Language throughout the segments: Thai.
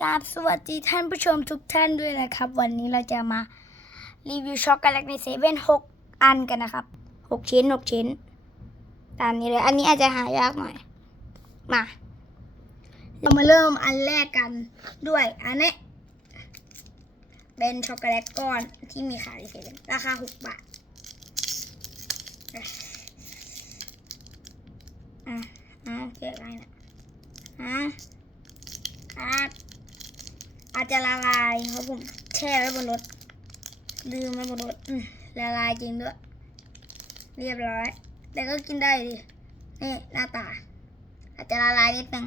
กราบสวัสดีท่านผู้ชมทุกท่านด้วยนะครับ วันนี้เราจะมารีวิวช็อกโกแลตในเซเว่นหกอันกันนะครับหกชิ้นหกชิ้น ตามนี้เลย อันนี้อาจจะหายากหน่อย มา เรามาเริ่มอันแรกกันด้วยอันนี้เป็นช็อกโกแลตก้อนที่มีขายในเซเว่นราคาหกบาทอะอะเกิดอะไรนะอะ จะละลายเพราะผมแช่ไว้บนรถ ลืมไว้บนรถละลายจริงด้วย เรียบร้อย แต่ก็กินได้ดิ นี่หน้าตา อาจจะละลายนิดนึง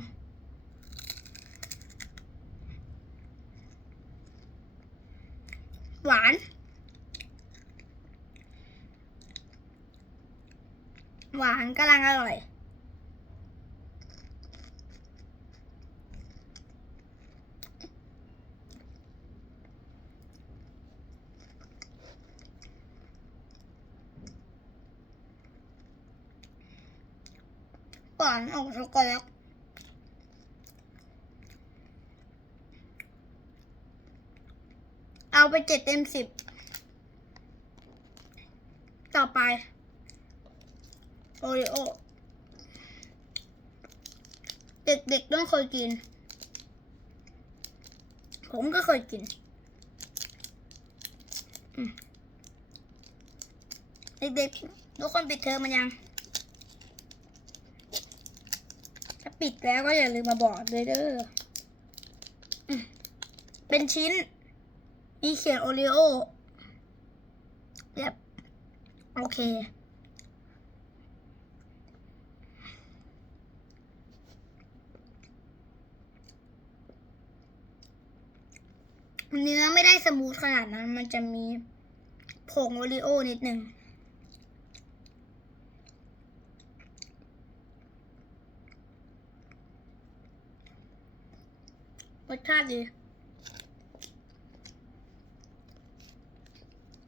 หวาน หวานกำลังอร่อย วานออกช็อกโกแลตเอาไปเจ็ดเต็มสิบ ต่อไป โอริโอ เด็กๆต้องเคยกิน ผมก็เคยกิน เด็กๆ ทุกคนปิดเทอมมันยัง ถ้า ปิดแล้วก็อย่าลืมมาบอกเลยเด้อเป็นชิ้น มีเขียนโอริโอแบบโอเค เนื้อไม่ได้สมูทขนาดนั้น มันจะมีผงโอริโอนิดหนึ่ง รสชาติดี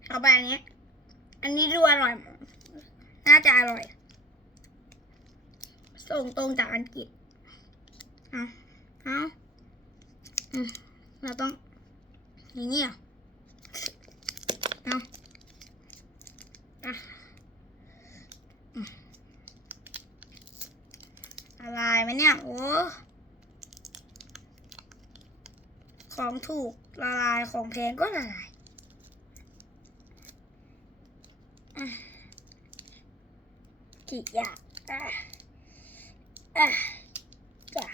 เอาไปอันนี้ อันนี้ดูอร่อย น่าจะอร่อย ส่งตรงจากอังกฤษเอาเอาอืมเราต้องอย่างนี้เหรอเอาอะอืมละลายไหมเนี่ย โอ้ ของถูกละลายของแพงก็ละลายกี่อย่างอะอะจ้ะ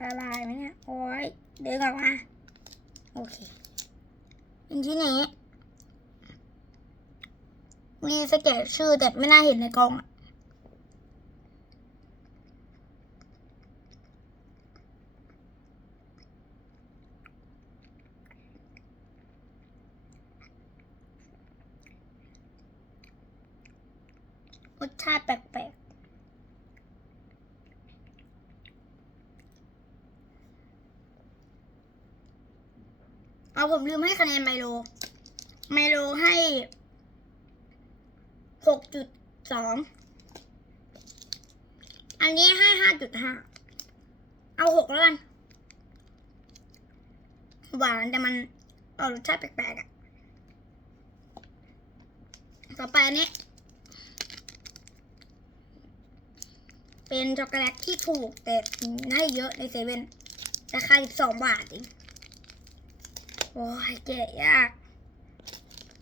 ละลายไหมเนี่ยโอ้ยเดินออกมาโอเคเป็นที่นี้มีสเก็ตชื่อแต่ไม่น่าเห็นในกล้องอะ รสชาติแปลกๆ เอาผมลืมให้คะแนนไมโล ไมโลให้หกจุดสอง อันนี้ให้ห้าจุดห้า เอาหกแล้วกัน หวานแต่มันออกรสชาติแปลกๆอะ ต่อไปอันนี้ เป็นช็อกโกแลตที่ถูกแต่ให้เยอะในเซเว่นราคา 12 บาทเองโอ้ยแกะยาก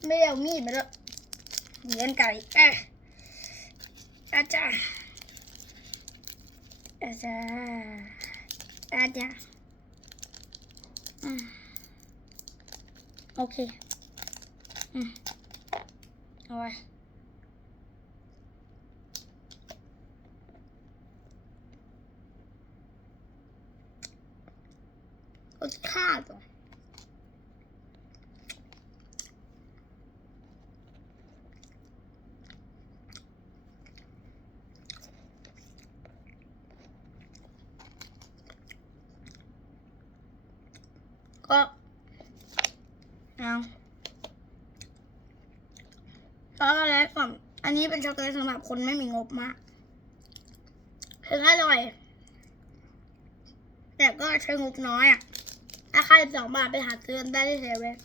ไม่เอามีดมาด้วเลี้ยงไก่เอ๊ะอาจารย์อาจารย์อาจารย์โอเค อืมเอาไว้ Có เอาช็อกโกแลตก่อนอันนี้เป็นช็อกโกแลตสำหรับคนไม่มีงบมากถึงอร่อย แต่ก็ใช้งบน้อยอะราคาสองบาทไปหาซื้อได้ที่เซเว่น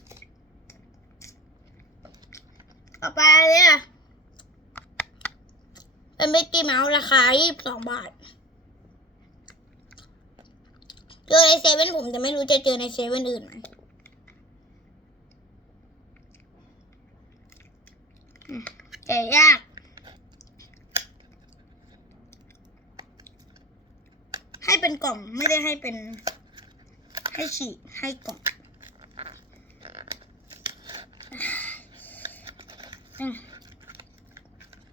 ต่อไปเนี่ยเป็นมิกกี้เมาส์ราคา22บาท เจอในเซเว่นผมจะไม่รู้จะเจอในเซเว่นอื่นไหมอืมแกะยากให้เป็นกล่องไม่ได้ให้เป็น ให้ฉีกให้กล่องอ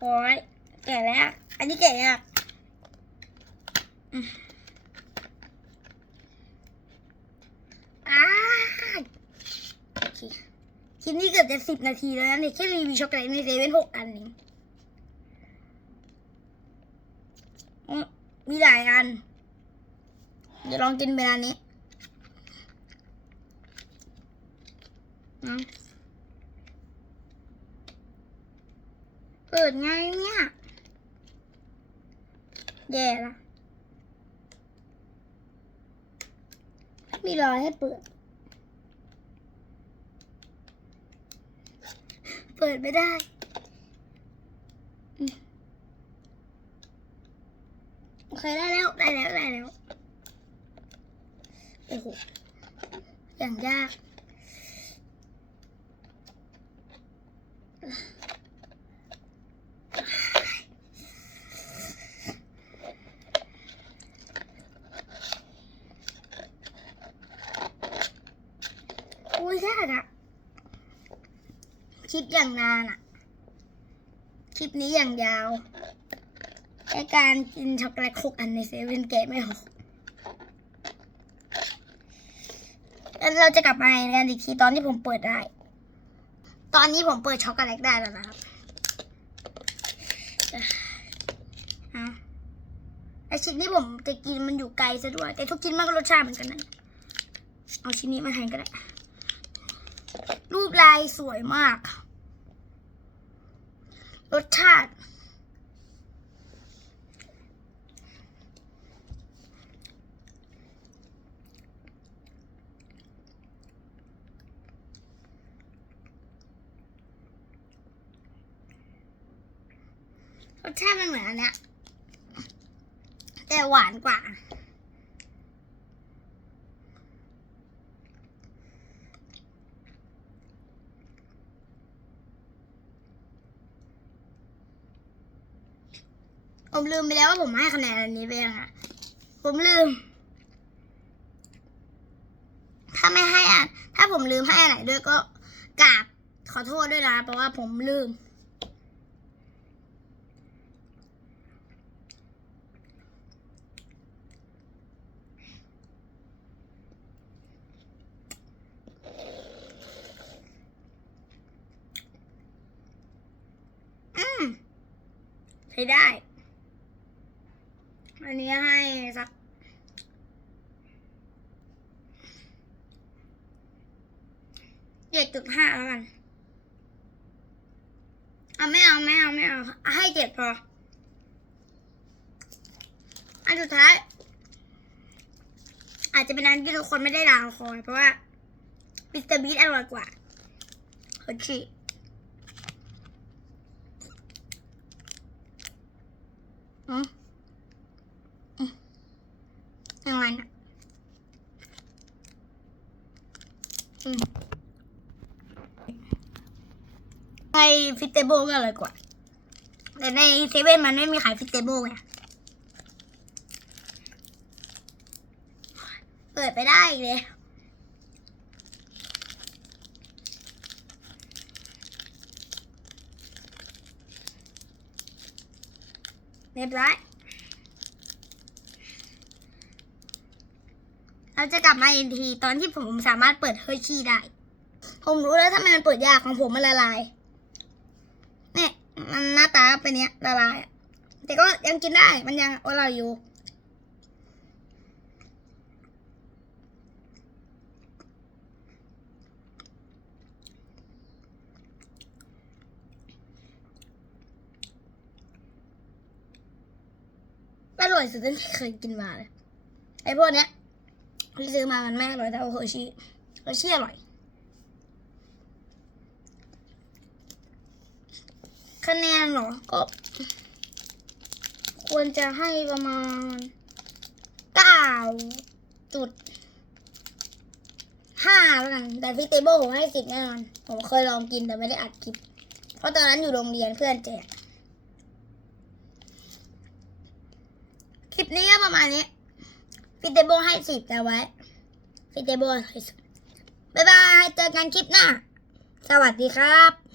โอ้ยแก่แล้ว อันนี้แก่ยากอืมอ้ายโอเค คลิปนี้เกือบจะสิบนาทีแล้วนะเนี่ยแค่รีวิวช็อกโกแลตในเซเว่นหกอันเองมีหลายอัน เดี๋ยวลองกินเป็นอันนี้เปิดไงเนี่ยแย่ละมีรอยให้เปิด ปิดไม่ได้อืมโอเคได้แล้วได้แล้วได้แล้วโอ้โหอย่างยาก อุ้ยยากอะคลิป อย่างนานอะคลิปนี้อย่างยาวในการกินช็อกโกแลตหกอันในเซเว่นแกะไม่ออกแล้วเราจะกลับมากันอีกทีตอนที่ผมเปิดได้ ตอนนี้ผมเปิดช็อกโกแลตได้แล้วนะครับเอาไอชิ้นที่ผมจะกินมันอยู่ไกลซะด้วย แต่ทุกชิ้นมันก็รสชาติเหมือนกันนะเอาชิ้นนี้มาแทนก็ได้ รูปลายสวยมาก รสชาติ รสชาติมันเหมือนอันเนี้ยแต่หวานกว่า ผมลืมไปแล้วว่าผมให้คะแนนอันนี้ไปยังอะผมลืม ถ้าไม่ให้อะ ถ้าผมลืมให้อันไหนด้วยก็กราบขอโทษด้วยนะเพราะว่าผมลืมอืมใช้ได้ อันนี้ให้สักเจ็ดจุดห้าแล้วกันเอาไม่เอาไม่เอาไม่เอาให้เจ็ดพอ อันสุดท้าย อาจจะเป็นอันที่ทุกคนไม่ได้ราวคอยเพราะว่าบิสเตอร์บีทอร่อยกว่าเฮ้ยชีอืมอืม ยังไงนอืมในฟิตเตเบิลก็อร่อยกว่า แต่ในเซเว่นมันไม่มีขายฟิตเตเบิลไงเปิดไปได้อีกเลยเรียบร้อย เราจะกลับมาอีกทีตอนที่ผมสามารถเปิดเฮอร์ชี่ได้ ผมรู้แล้วทำไมมันเปิดยากของผมมันละลายเนี่ยมันหน้าตาเป็นเนี้ยละลายอะแต่ก็ยังกินได้มันยังอร่อยอยู่อร่อยสุดที่เคยกินมาเลยไอ้พวกเนี้ย ที่ซื้อมามันไม่อร่อยเท่าเฮอร์ชี่เฮอร์ชี่อร่อย คะแนนเหรอ ก็ ควรจะให้ประมาณเก้าจุดห้าแล้วกันแต่พี่เตเบิลผมให้สิบแน่นอน ผมเคยลองกินแต่ไม่ได้อัดคลิป เพราะตอนนั้นอยู่โรงเรียนเพื่อนแจก คลิปนี้ก็ประมาณนี้ พี่เตโบให้สิบแต่ไว้ พี่เตโบให้สิบบ๊ายบาย เจอกันคลิปหน้า สวัสดีครับ